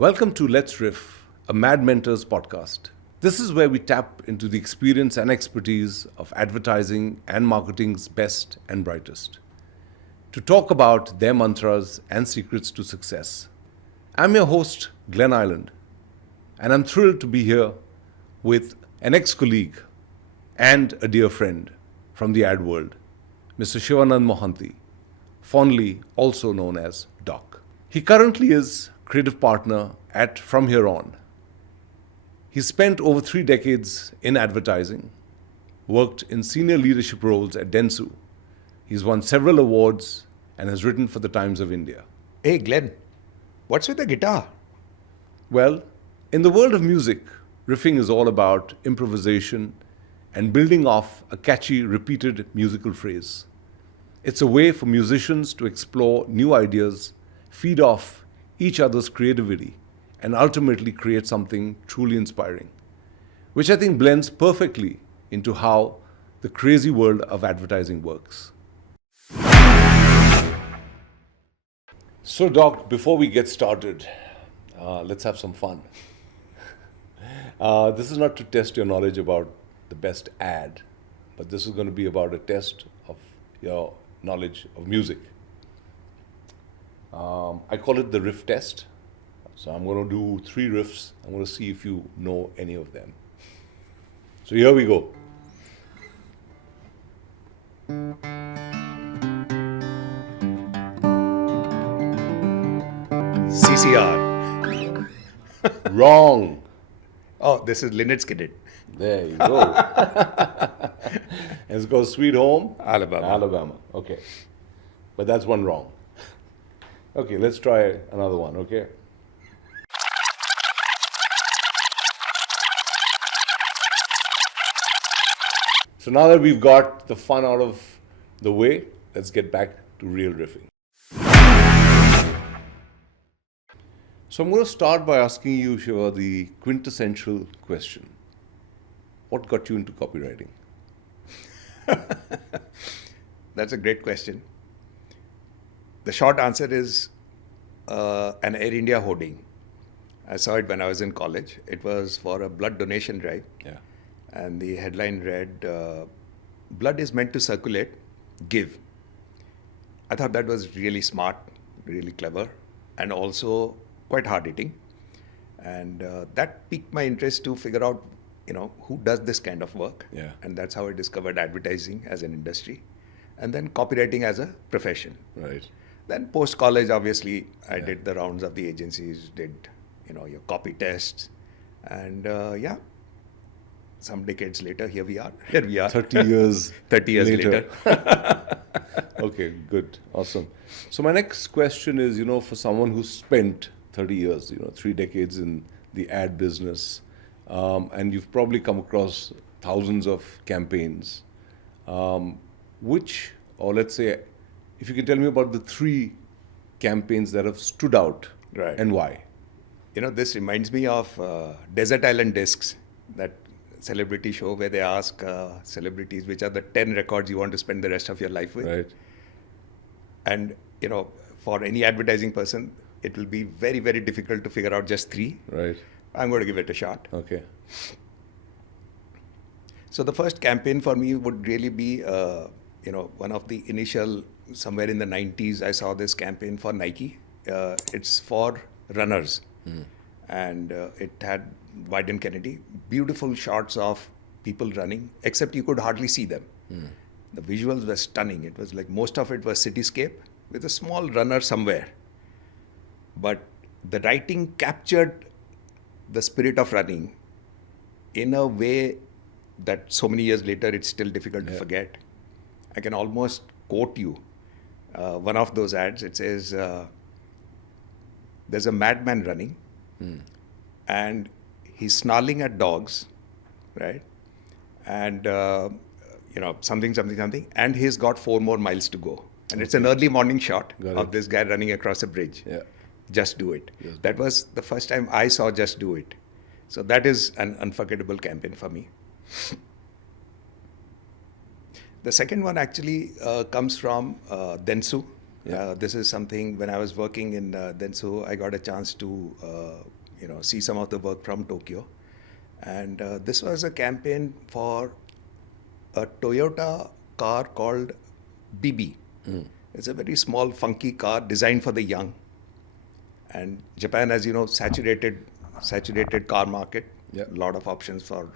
Welcome to Let's Riff, a Mad Mentors podcast. This is where we tap into the experience and expertise of advertising and marketing's best and brightest to talk about their mantras and secrets to success. I'm your host, Glenn Island, and I'm thrilled to be here with an ex-colleague and a dear friend from the ad world, Mr. Shivanand Mohanty, fondly also known as Doc. He currently is creative partner at From Here On. He spent over 3 decades in advertising, worked in senior leadership roles at Dentsu. He's won several awards and has written for the Times of India. Hey Glenn, what's with the guitar? Well, in the world of music, riffing is all about improvisation and building off a catchy, repeated musical phrase. It's a way for musicians to explore new ideas, feed off each other's creativity, and ultimately create something truly inspiring, which I think blends perfectly into how the crazy world of advertising works. So, Doc, before we get started, let's have some fun. This is not to test your knowledge about the best ad, but this is going to be about a test of your knowledge of music. I call it the riff test. So I'm going to do 3 riffs. I'm going to see if you know any of them. So here we go. CCR. Wrong. Oh, this is Lynyrd Skynyrd. There you go. Let's go Sweet Home. Alabama. Okay. But that's one wrong. Okay, let's try another one, okay? So now that we've got the fun out of the way, let's get back to real riffing. So I'm going to start by asking you, Shiva, the quintessential question. What got you into copywriting? That's a great question. The short answer is an Air India hoarding. I saw it when I was in college. It was for a blood donation drive. Yeah. And the headline read, blood is meant to circulate, give. I thought that was really smart, really clever, and also quite hard-hitting. And that piqued my interest to figure out, who does this kind of work. Yeah. And that's how I discovered advertising as an industry, and then copywriting as a profession. Right. Then post-college, obviously, I did the rounds of the agencies, did, your copy tests, and some decades later, here we are. 30 years 30 years later. Okay, good. Awesome. So my next question is, for someone who spent 30 years, 3 decades in the ad business, and you've probably come across thousands of campaigns, which, or let's say, if you can tell me about the 3 campaigns that have stood out, Right. and why? This reminds me of Desert Island Discs, that celebrity show where they ask celebrities which are the 10 records you want to spend the rest of your life with. Right. And, for any advertising person, it will be very, very difficult to figure out just 3. Right. I'm going to give it a shot. Okay. So the first campaign for me would really be, one of the initial, somewhere in the 90s, I saw this campaign for Nike. It's for runners. And it had Wyden Kennedy, beautiful shots of people running, except you could hardly see them. The visuals were stunning. It was like most of it was cityscape with a small runner somewhere. But the writing captured the spirit of running in a way that so many years later it's still difficult to forget. I can almost quote you one of those ads. It says, there's a madman running and he's snarling at dogs, right? And, something, and he's got 4 more miles to go. And it's an early morning shot of this guy running across a bridge. Yeah. Just Do It. Yes. That was the first time I saw Just Do It. So that is an unforgettable campaign for me. The second one actually comes from Dentsu. Yeah. This is something when I was working in Dentsu, I got a chance to see some of the work from Tokyo, and this was a campaign for a Toyota car called BB. It's a very small, funky car designed for the young. And Japan, as you know, saturated car market. Yeah. A lot of options for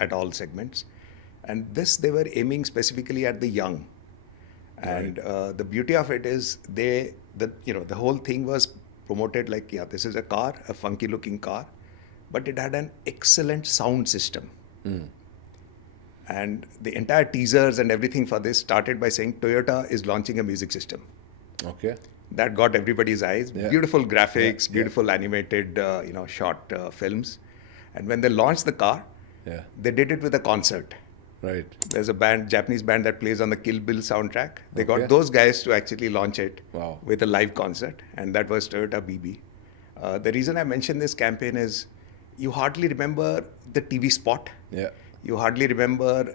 at all segments. And this they were aiming specifically at the young. And the beauty of it is the whole thing was promoted like, yeah, this is a car, a funky looking car, but it had an excellent sound system. And the entire teasers and everything for this started by saying Toyota is launching a music system. Okay. That got everybody's eyes. Yeah. Beautiful graphics, Yeah. beautiful animated, short films. And when they launched the car, Yeah. they did it with a concert. Right. There's a band, Japanese band that plays on the Kill Bill soundtrack. They Okay. got those guys to actually launch it Wow. with a live concert, and that was Toyota BB. The reason I mention this campaign is you hardly remember the TV spot. Yeah. You hardly remember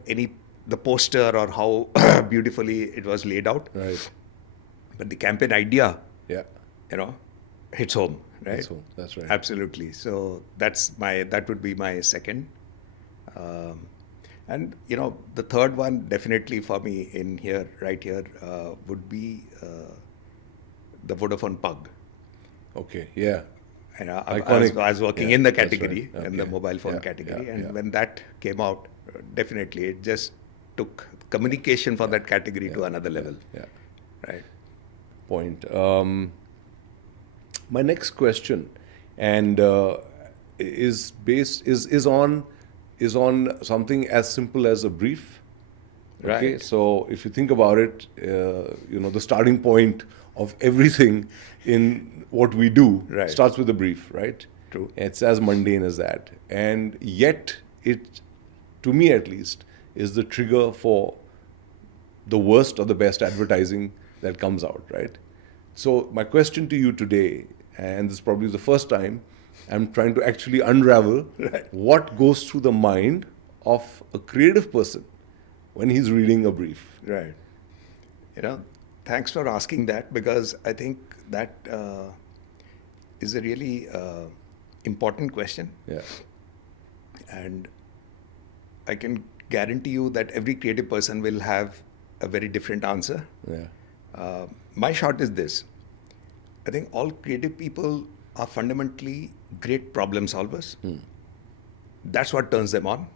the poster or how beautifully it was laid out. Right. But the campaign idea, Yeah. hits home, right? Hits home, that's right. Absolutely. So that would be my second. And the third one definitely for me right here, would be the Vodafone Pug. Okay. Yeah. I Iconic. was working Yeah, in the that's category, right. in the Okay. mobile phone Yeah, category. yeah, And yeah. when that came out, definitely it just took communication for that category to another level. Yeah. Right. Point. My next question, and is on something as simple as a brief. Okay, Right. so if you think about it, the starting point of everything in what we do Right. starts with a brief, right? True. It's as mundane as that, and yet it, to me at least, is the trigger for the worst or the best advertising that comes out, right? So my question to you today, and this is probably the first time I'm trying to actually unravel what goes through the mind of a creative person when he's reading a brief. Right. Thanks for asking that, because I think that is a really important question. Yeah. And I can guarantee you that every creative person will have a very different answer. Yeah. My shot is this. I think all creative people are fundamentally great problem solvers. That's what turns them on,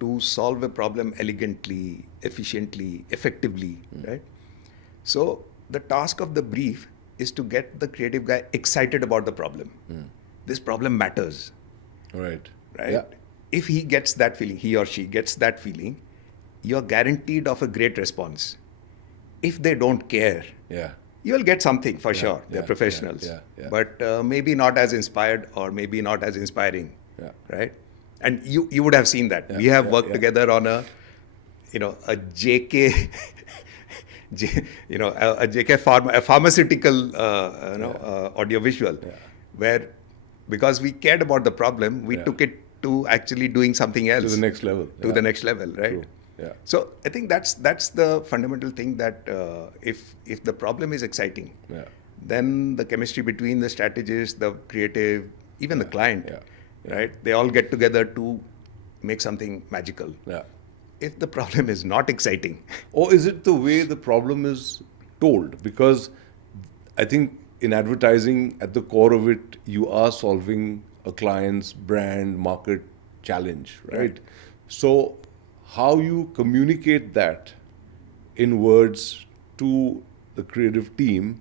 to solve a problem elegantly, efficiently, effectively, right? So the task of the brief is to get the creative guy excited about the problem. This problem matters, Right. right? Yeah. If he gets that feeling, he or she gets that feeling, you're guaranteed of a great response. If they don't care, Yeah. you'll get something for sure. They're yeah, professionals. yeah. But maybe not as inspired, or maybe not as inspiring. Yeah. Right? And you would have seen that. We have worked together on a JK, a pharmaceutical, audiovisual, where because we cared about the problem, we took it to actually doing something else. To the next level. To the next level, right? True. Yeah. So I think that's the fundamental thing, that if the problem is exciting, then the chemistry between the strategist, the creative, even the client, right? They all get together to make something magical. Yeah. If the problem is not exciting, Or is it the way the problem is told? Because I think in advertising, at the core of it, you are solving a client's brand, market challenge, right? So how you communicate that in words to the creative team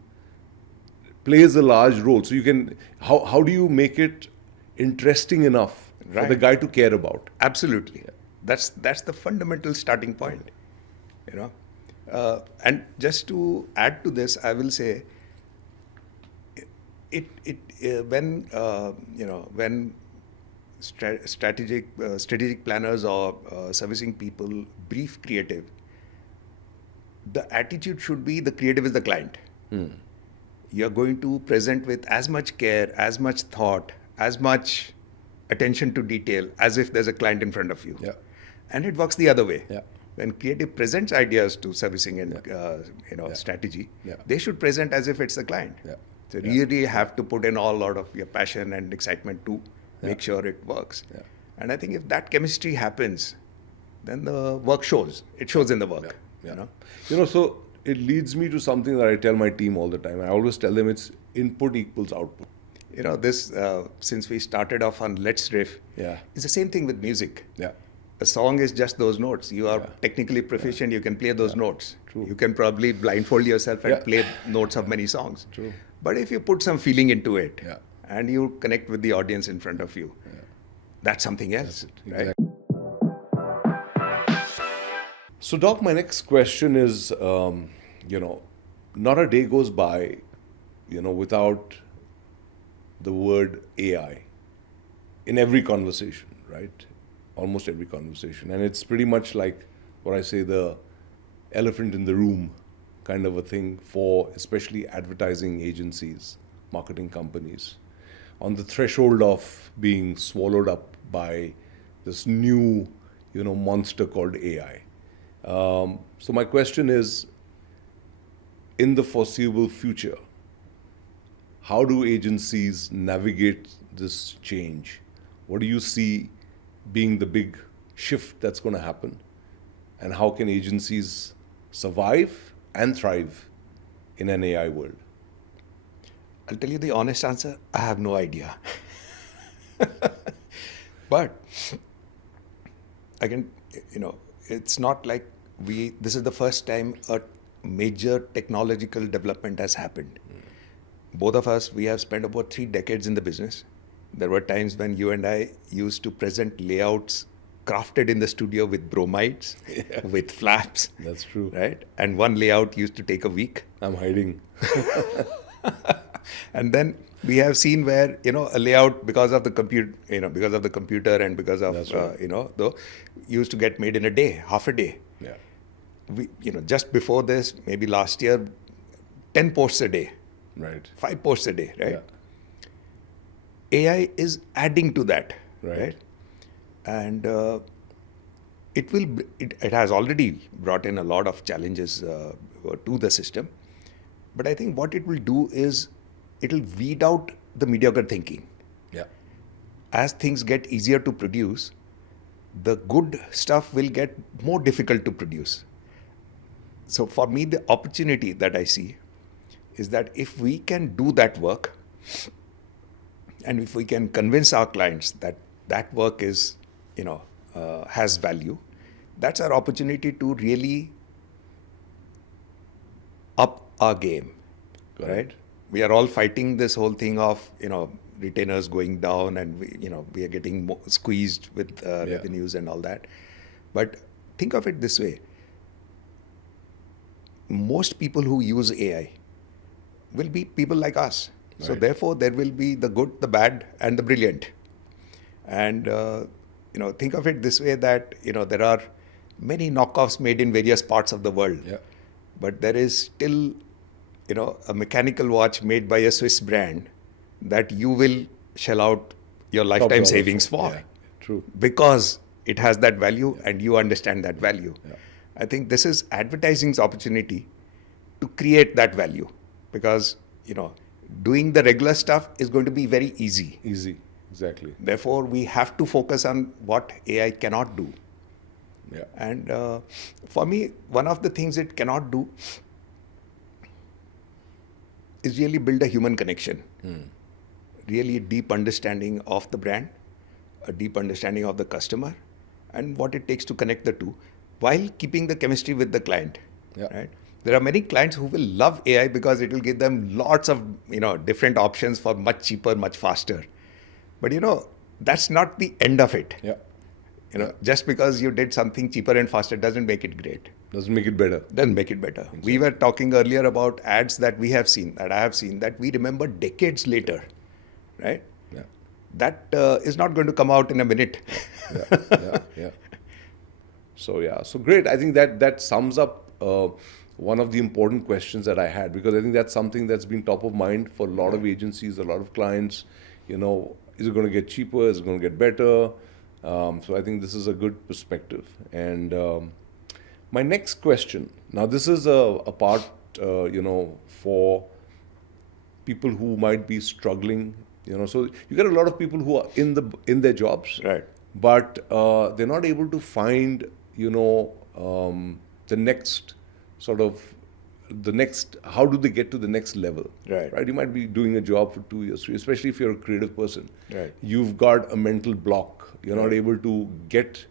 plays a large role. So you can, how do you make it interesting enough for the Right. guy to care about? absolutely, that's the fundamental starting point. And just to add to this, I will say, when strategic planners or servicing people brief creative, the attitude should be the creative is the client. You're going to present with as much care, as much thought, as much attention to detail as if there's a client in front of you. Yeah. And it works the other way. Yeah. when creative presents ideas to servicing and strategy, they should present as if it's the client. So really have to put in all out of your passion and excitement to make sure it works. And I think if that chemistry happens, then the work shows. It shows in the work. So it leads me to something that I tell my team all the time. I always tell them it's input equals output. This since we started off on Let's Riff, it's the same thing with music. A song is just those notes. You are technically proficient. You can play those notes. True. You can probably blindfold yourself and play notes of many songs. True. But if you put some feeling into it and you connect with the audience in front of you, that's something else. Right? Exactly. So, Doc, my next question is, not a day goes by, without the word AI in every conversation, right? Almost every conversation. And it's pretty much like what I say, the elephant in the room kind of a thing for especially advertising agencies, marketing companies, on the threshold of being swallowed up by this new, monster called AI. So my question is, in the foreseeable future, how do agencies navigate this change? What do you see being the big shift that's going to happen? And how can agencies survive and thrive in an AI world? I'll tell you the honest answer, I have no idea. But again, it's not like this is the first time a major technological development has happened. Both of us, we have spent about 3 decades in the business. There were times when you and I used to present layouts crafted in the studio with bromides, with flaps. That's true. Right? And one layout used to take a week. I'm hiding. And then we have seen where, a layout because of the computer and because of used to get made in a day, half a day. Yeah. We, just before this, maybe last year, 10 posts a day. Right. 5 posts a day, right? Yeah. AI is adding to that, right? And it has already brought in a lot of challenges to the system. But I think what it will do is it will weed out the mediocre thinking. Yeah. As things get easier to produce, the good stuff will get more difficult to produce. So for me, the opportunity that I see is that if we can do that work, and if we can convince our clients that that work is, has value, that's our opportunity to really up our game, right? We are all fighting this whole thing of, retainers going down, and we are getting squeezed with revenues and all that. But think of it this way. Most people who use AI will be people like us. So therefore, there will be the good, the bad, and the brilliant. And, think of it this way that, there are many knockoffs made in various parts of the world. Yeah. But there is still, a mechanical watch made by a Swiss brand that you will shell out your lifetime savings for. Yeah. True. Because it has that value and you understand that value. Yeah. I think this is advertising's opportunity to create that value. Because, doing the regular stuff is going to be very easy. Easy, exactly. Therefore, we have to focus on what AI cannot do. Yeah. And for me, one of the things it cannot do is really build a human connection. Really deep understanding of the brand, a deep understanding of the customer, and what it takes to connect the two, while keeping the chemistry with the client. Right? There are many clients who will love AI because it will give them lots of different options for much cheaper, much faster. But that's not the end of it. Just because you did something cheaper and faster doesn't make it great. Doesn't make it better. Doesn't make it better. Exactly. We were talking earlier about ads that we have seen, that I have seen, that we remember decades later, right? Yeah. That is not going to come out in a minute. Yeah. So great. I think that sums up one of the important questions that I had, because I think that's something that's been top of mind for a lot of agencies, a lot of clients. Is it going to get cheaper? Is it going to get better? So I think this is a good perspective. And My next question. Now, this is a part, for people who might be struggling. So you get a lot of people who are in their jobs, Right. but they're not able to find, the next sort of how do they get to the next level? Right. You might be doing a job for 2 years, 3 years, especially if you're a creative person. Right. You've got a mental block. You're not able to get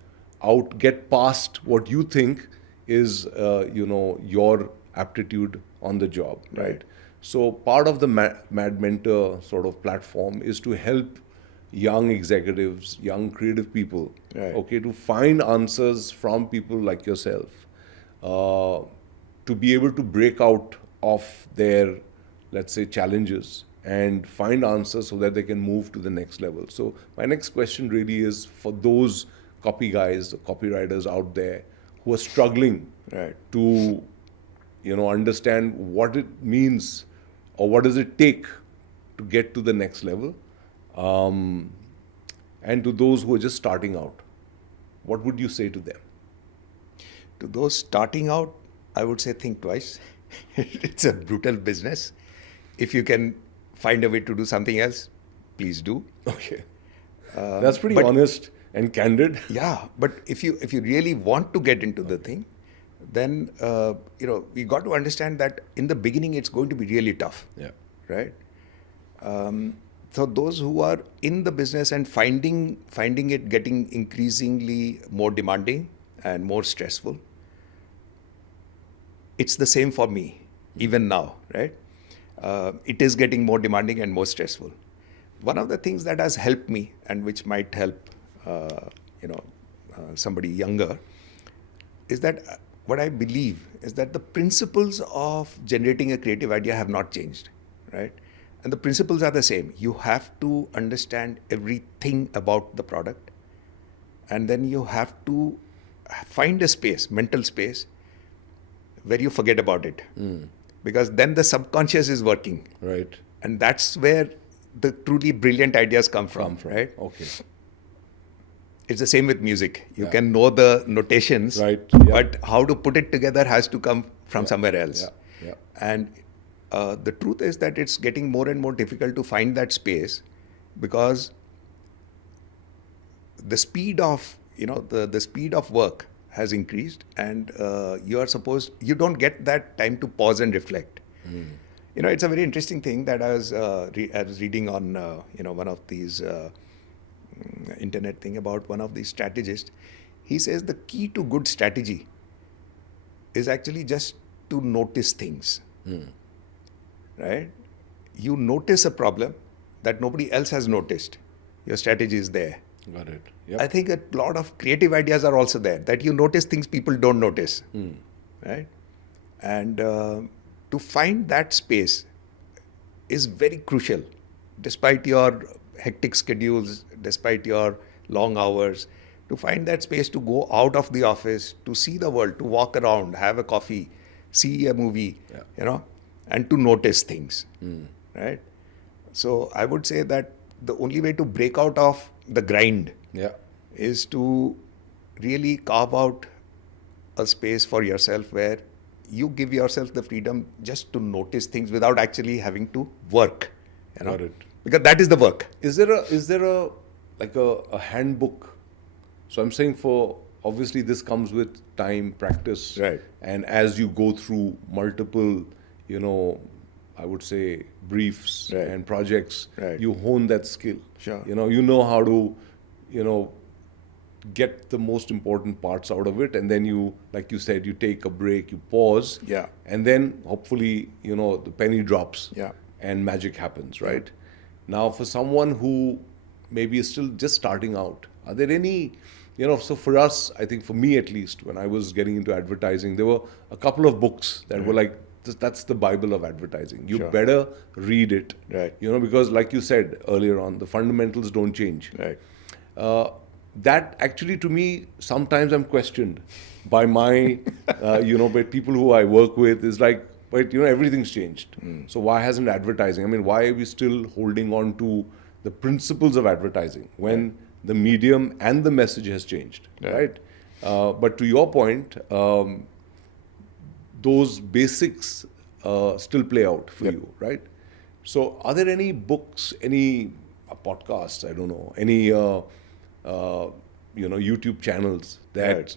past what you think is, your aptitude on the job, right? So part of the Mad Mentor sort of platform is to help young executives, young creative people, Right. okay, to find answers from people like yourself, to be able to break out of their, let's say, challenges and find answers so that they can move to the next level. So my next question really is for those copy guys, copywriters out there who are struggling Right. to, understand what it means or what does it take to get to the next level, and to those who are just starting out, what would you say to them? To those starting out, I would say think twice. It's a brutal business. If you can find a way to do something else, please do. Okay, that's pretty but- honest and candid. Yeah, but if you really want to get into the thing, then we got to understand that in the beginning it's going to be really tough. Yeah. Right. So those who are in the business and finding it getting increasingly more demanding and more stressful, it's the same for me even now, right? It is getting more demanding and more stressful. One of the things that has helped me and which might help somebody younger is that what I believe is that the principles of generating a creative idea have not changed, right? And the principles are the same. You have to understand everything about the product, and then you have to find a space, mental space, where you forget about it. Because then the subconscious is working. Right. And that's where the truly brilliant ideas come from, right? Okay. It's the same with music. You Yeah. can know the notations, Right, yeah. but how to put it together has to come from somewhere else. Yeah. And the truth is that it's getting more and more difficult to find that space because the speed of the speed of work has increased, and you don't get that time to pause and reflect. It's a very interesting thing that I was reading on one of these internet thing about one of these strategists. He says the key to good strategy is actually just to notice things. Right? You notice a problem that nobody else has noticed. Your strategy is there. Got it. Yep. I think a lot of creative ideas are also there, that you notice things people don't notice. Right? And to find that space is very crucial. Despite your hectic schedules, despite your long hours, to find that space to go out of the office, to see the world, to walk around, have a coffee, see a movie, and to notice things, right? So I would say that the only way to break out of the grind is to really carve out a space for yourself where you give yourself the freedom just to notice things without actually having to work. Got it. Because that is the work. Is there a handbook? So I'm saying obviously this comes with time, practice, Right. and as you go through multiple, I would say briefs Right. and projects, Right. you hone that skill. Sure. You know how to, get the most important parts out of it, and then you, like you said, you take a break, you pause, Yeah. and then hopefully, the penny drops, Yeah. and magic happens, right? Now, for someone who maybe is still just starting out, are there any, so for us, I think for me at least, when I was getting into advertising, there were a couple of books that were like, that's the Bible of advertising. You Sure. better read it, Right. because like you said earlier on, the fundamentals don't change. Right. That actually, to me, sometimes I'm questioned by my, by people who I work with. Is like, but everything's changed. So why hasn't advertising? I mean, why are we still holding on to the principles of advertising when the medium and the message has changed, right? But to your point, those basics still play out for you, right? So, are there any books, any podcasts? I don't know, any YouTube channels that Right.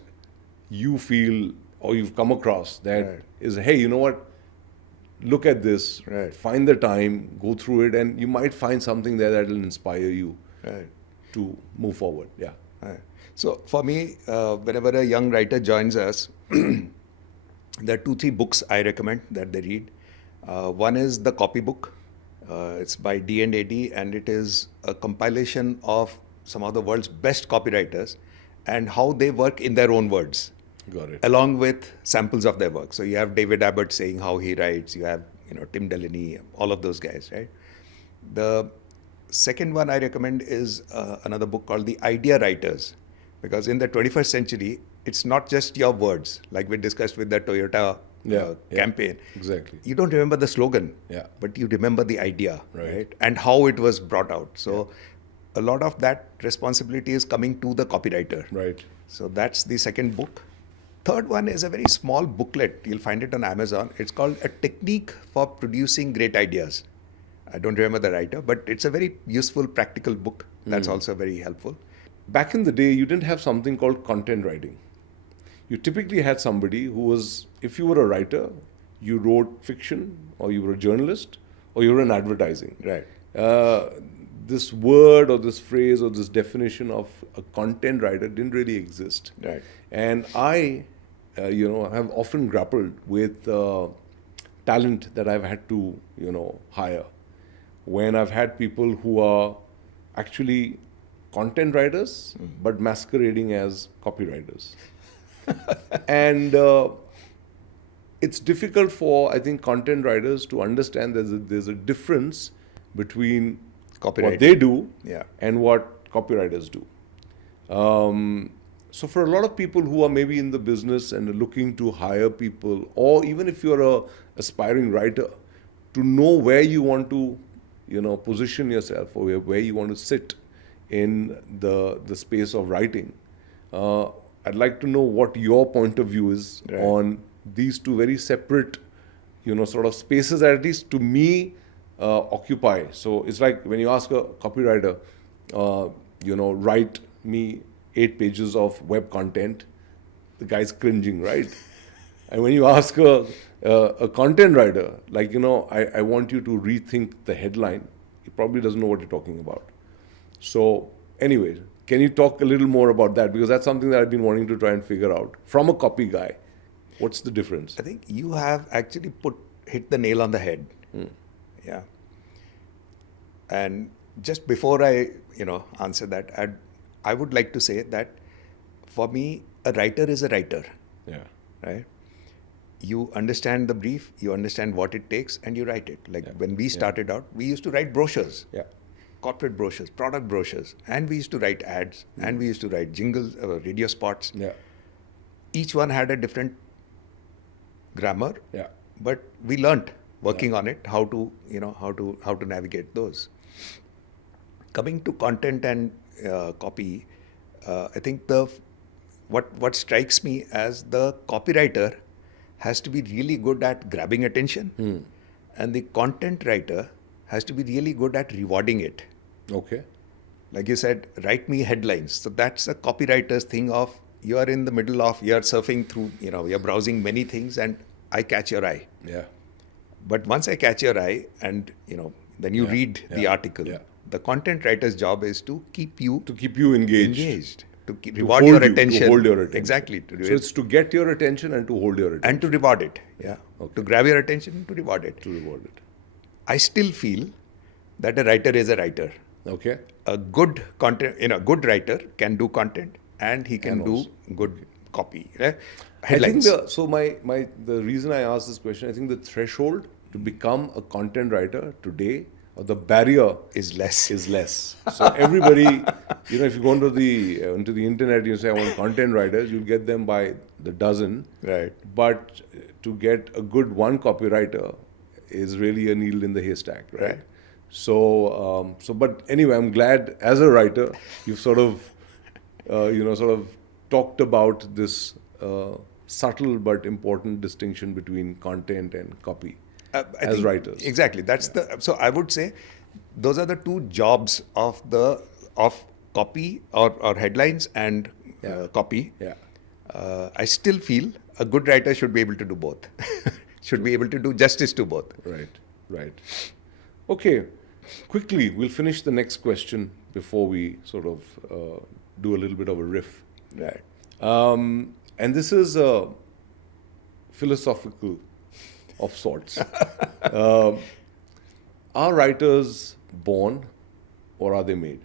you feel or you've come across that Right. is, hey, you know what? Look at this, Right. find the time, go through it, and you might find something there that will inspire you Right. to move forward. Yeah. Right. So for me, whenever a young writer joins us, there are 2, 3 books I recommend that they read. One is the copy book. It's by D&AD, and it is a compilation of some of the world's best copywriters and how they work in their own words, Got it. along with samples of their work. So you have David Abbott saying how he writes. You have Tim Delaney, all of those guys, right? The second one I recommend is another book called The Idea Writers, because in the 21st century, it's not just your words, like we discussed with the Toyota campaign. Exactly. You don't remember the slogan, Yeah. but you remember the idea, Right. right? And how it was brought out. So a lot of that responsibility is coming to the copywriter. Right. So that's the second book. Third one is a very small booklet. You'll find it on Amazon. It's called A Technique for Producing Great Ideas. I don't remember the writer, but it's a very useful, practical book. That's also very helpful. Back in the day, you didn't have something called content writing. You typically had somebody who was, if you were a writer, you wrote fiction, or you were a journalist, or you were in advertising. Right. This word or this phrase or this definition of a content writer didn't really exist. Right. And I, have often grappled with talent that I've had to, hire. When I've had people who are actually content writers, but masquerading as copywriters. And it's difficult for, I think, content writers to understand there's a difference between Copywriting. what they do Yeah. and what copywriters do. So for a lot of people who are maybe in the business and are looking to hire people, or even if you're a aspiring writer, to know where you want to, position yourself, or where you want to sit in the space of writing, I'd like to know what your point of view is Right. on these two very separate, sort of spaces that, at least to me, occupy. So it's like when you ask a copywriter, write me 8 pages of web content, the guy's cringing, right? And when you ask a content writer, like, I want you to rethink the headline, he probably doesn't know what you're talking about. So anyway, can you talk a little more about that? Because that's something that I've been wanting to try and figure out. From a copy guy, what's the difference? I think you have actually hit the nail on the head. Yeah. And just before I, answer that, I would like to say that for me, a writer is a writer, Yeah. right? You understand the brief, you understand what it takes, and you write it. Like when we started out, we used to write brochures. Yeah. Corporate brochures, product brochures, and we used to write ads, and we used to write jingles, radio spots. Yeah. Each one had a different grammar, Yeah. but we learnt working on it how to navigate those. Coming to content and copy, I think what strikes me as the copywriter has to be really good at grabbing attention, and the content writer has to be really good at rewarding it. Okay. Like you said, write me headlines. So that's a copywriter's thing of you are in the middle of, you're surfing through, you're browsing many things and I catch your eye. Yeah. But once I catch your eye and, then you read the article, the content writer's job is to keep you Engaged. to keep, To reward hold your you, attention. To hold your attention. Exactly. So it's to get your attention and to hold your attention. And to reward it. Yeah. Okay. To grab your attention and to reward it. To reward it. I still feel that a writer is a writer. Okay. A good content, good writer can do content and he can And do also- good copy. Right? I think Headlines. the reason I asked this question, I think the threshold to become a content writer today, or the barrier is less. is less. So everybody, if you go into the internet, you say I want content writers, you'll get them by the dozen. Right. But to get a good one copywriter is really a needle in the haystack, right? Right. But anyway, I'm glad as a writer you've sort of talked about this subtle but important distinction between content and copy I as think writers. exactly. So I would say those are the two jobs of copy or headlines and Yeah. copy. Yeah. I still feel a good writer should be able to do both. Should be able to do justice to both. Right. Right. Okay. Quickly, we'll finish the next question before we sort of do a little bit of a riff. Right. And this is philosophical of sorts. Are writers born or are they made?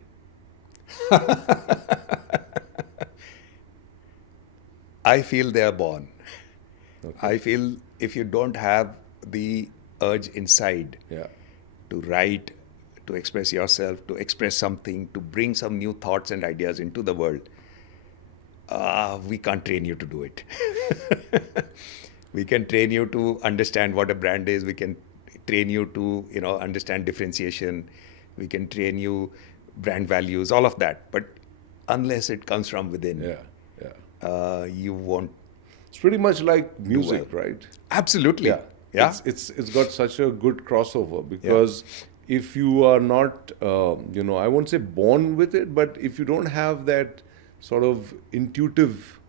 I feel they are born. I feel if you don't have the urge inside Yeah. to write, to express yourself, to express something, to bring some new thoughts and ideas into the world, we can't train you to do it. We can train you to understand what a brand is. We can train you to, understand differentiation. We can train you brand values, all of that. But unless it comes from within, Yeah. Yeah. you won't. It's pretty much like music, well. right? Absolutely. Yeah. Yeah. It's got such a good crossover because if you are not, I won't say born with it, but if you don't have that sort of intuitive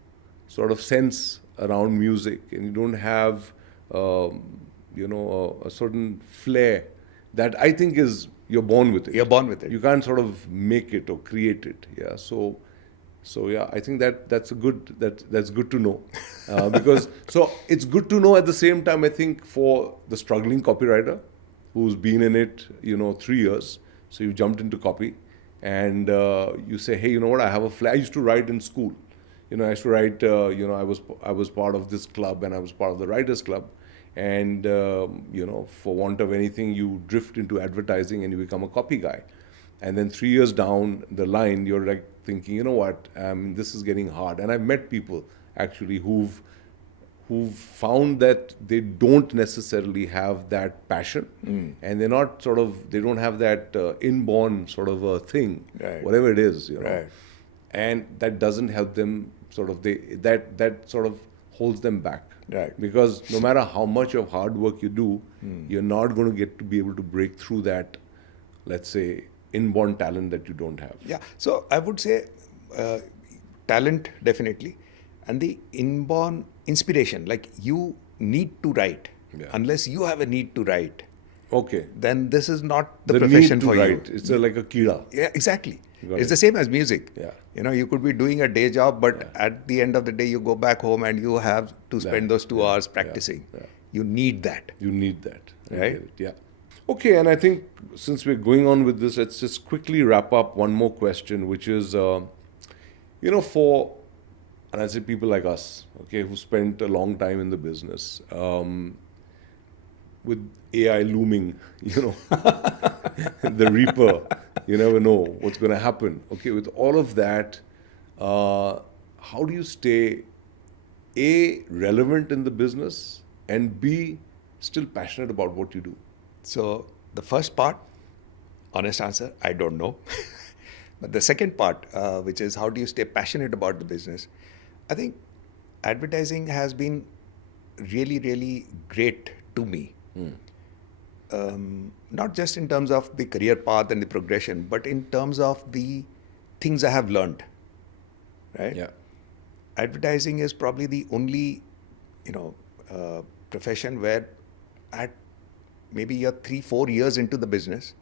sort of sense around music and you don't have, a certain flair that I think is you're born with it. You're born with it. You can't sort of make it or create it. Yeah. So yeah, I think that's good to know, because so it's good to know at the same time. I think for the struggling copywriter who's been in it, 3 years, so you jumped into copy, and you say, hey, you know what? I have a flair. I used to write in school. I used to write. I was part of this club, and I was part of the writers club, and for want of anything, you drift into advertising and you become a copy guy. And then 3 years down the line, you're like thinking, you know what, this is getting hard. And I've met people actually who've found that they don't necessarily have that passion, and they're not they don't have that inborn sort of a thing, Right. whatever it is, Right. and that doesn't help them. That sort of holds them back. Right. Because no matter how much of hard work you do, you're not going to get to be able to break through that, let's say, inborn talent that you don't have. Yeah. So I would say talent definitely, and the inborn inspiration. Like you need to write. Yeah. Unless you have a need to write, Okay. then this is not the The profession need to for write. you. It's like a kida. Yeah, exactly. Got It's it. the same as music. Yeah. You could be doing a day job, but at the end of the day, you go back home and you have to spend those 2 hours practicing. Yeah. You need that. You need that. I Right. get it. Yeah. Okay, and I think since we're going on with this, let's just quickly wrap up one more question, which is, for, and I say people like us, okay, who spent a long time in the business, with AI looming, the reaper, you never know what's going to happen. Okay, with all of that, how do you stay, A, relevant in the business, and B, still passionate about what you do? So the first part, honest answer, I don't know. But the second part, which is how do you stay passionate about the business? I think advertising has been really, really great to me. Not just in terms of the career path and the progression, but in terms of the things I have learned. Right? Yeah. Advertising is probably the only, profession where at maybe you're 3-4 years into the business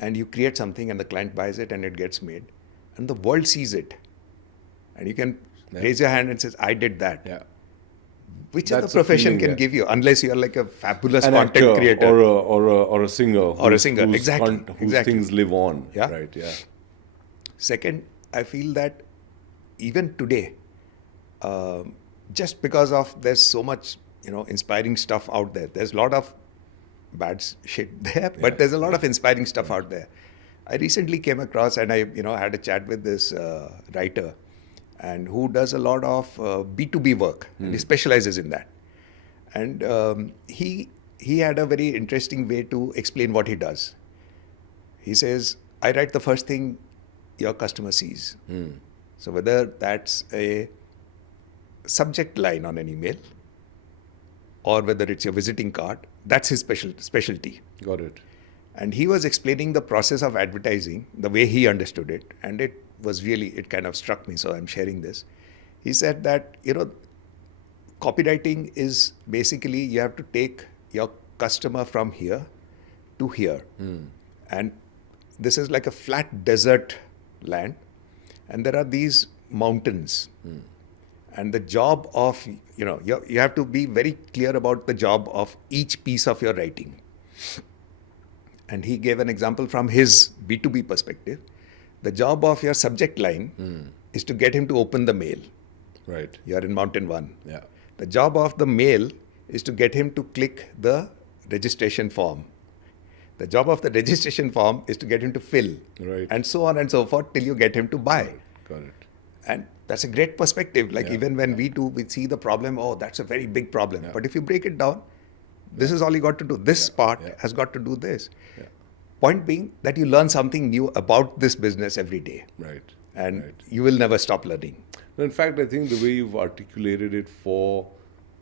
and you create something and the client buys it and it gets made and the world sees it and you can raise your hand and says, I did that. Yeah. Which That's other a profession feeling, can yeah. give you, unless you're like a fabulous An content actor creator. or a singer. Or a singer, exactly, Whose exactly. things live on. Yeah. Right, yeah. Second, I feel that even today, just because of there's so much, inspiring stuff out there. There's a lot of bad shit there, but there's a lot of inspiring stuff out there. I recently came across and I, had a chat with this writer and who does a lot of B2B work and he specializes in that. And he had a very interesting way to explain what he does. He says, I write the first thing your customer sees. So whether that's a subject line on an email or whether it's your visiting card, that's his specialty. Got it. And he was explaining the process of advertising, the way he understood it. And it kind of struck me, so I'm sharing this. He said that, copywriting is basically you have to take your customer from here to here. And this is like a flat desert land. And there are these mountains. And the job of, you have to be very clear about the job of each piece of your writing. And he gave an example from his B2B perspective. The job of your subject line is to get him to open the mail. Right. You are in Mountain 1. Yeah. The job of the mail is to get him to click the registration form. The job of the registration form is to get him to fill. Right. And so on and so forth till you get him to buy. Got it. And that's a great perspective. Like Yeah. even when we see the problem, that's a very big problem. Yeah. But if you break it down, this is all you got to do. This part has got to do this. Yeah. Point being that you learn something new about this business every day. Right. And Right. you will never stop learning. In fact, I think the way you've articulated it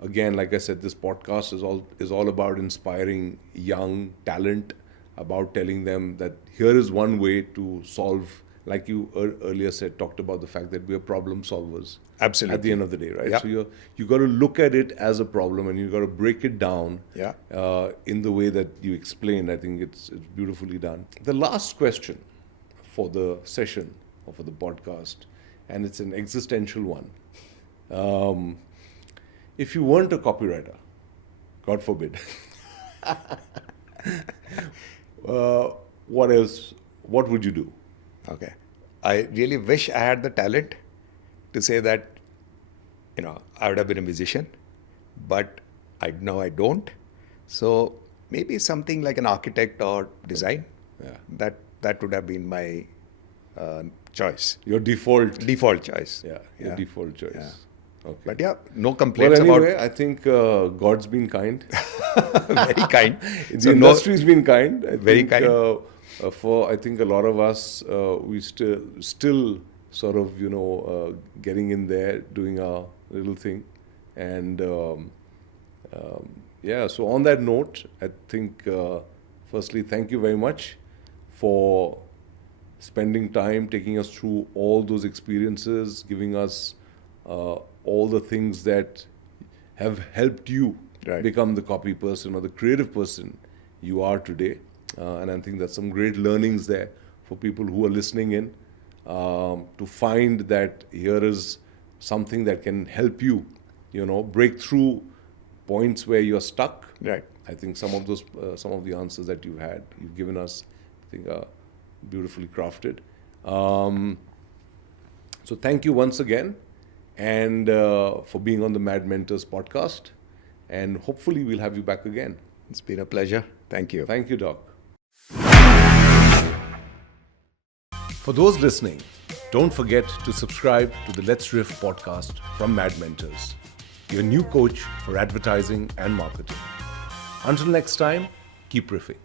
again, like I said, this podcast is all about inspiring young talent, about telling them that here is one way to solve, like you earlier talked about the fact that we are problem solvers. Absolutely. At the end of the day, right? Yeah. So you got to look at it as a problem and you got to break it down in the way that you explained. I think it's beautifully done. The last question for the session or for the podcast, and it's an existential one. If you weren't a copywriter, God forbid, what else? What would you do? Okay. I really wish I had the talent to say that, I would have been a musician, but I know I don't. So maybe something like an architect or design. Yeah. That would have been my choice. Your default. Default choice. Yeah. Your default choice. Yeah. Okay. But yeah, no Well, complaints anyway, I think God's been kind. about very kind. The industry's been kind. Very kind. For I think a lot of us, we still sort of getting in there, doing our little thing, and So on that note, I think firstly, thank you very much for spending time, taking us through all those experiences, giving us all the things that have helped you become the copy person or the creative person you are today. And I think that's some great learnings there for people who are listening in, to find that here is something that can help you, break through points where you're stuck. Right. I think some of the answers that you've given us, I think are beautifully crafted. So thank you once again, and for being on the Mad Mentors podcast. And hopefully we'll have you back again. It's been a pleasure. Thank you. Thank you, Doc. For those listening, don't forget to subscribe to the Let's Riff podcast from Mad Mentors, your new coach for advertising and marketing. Until next time, keep riffing.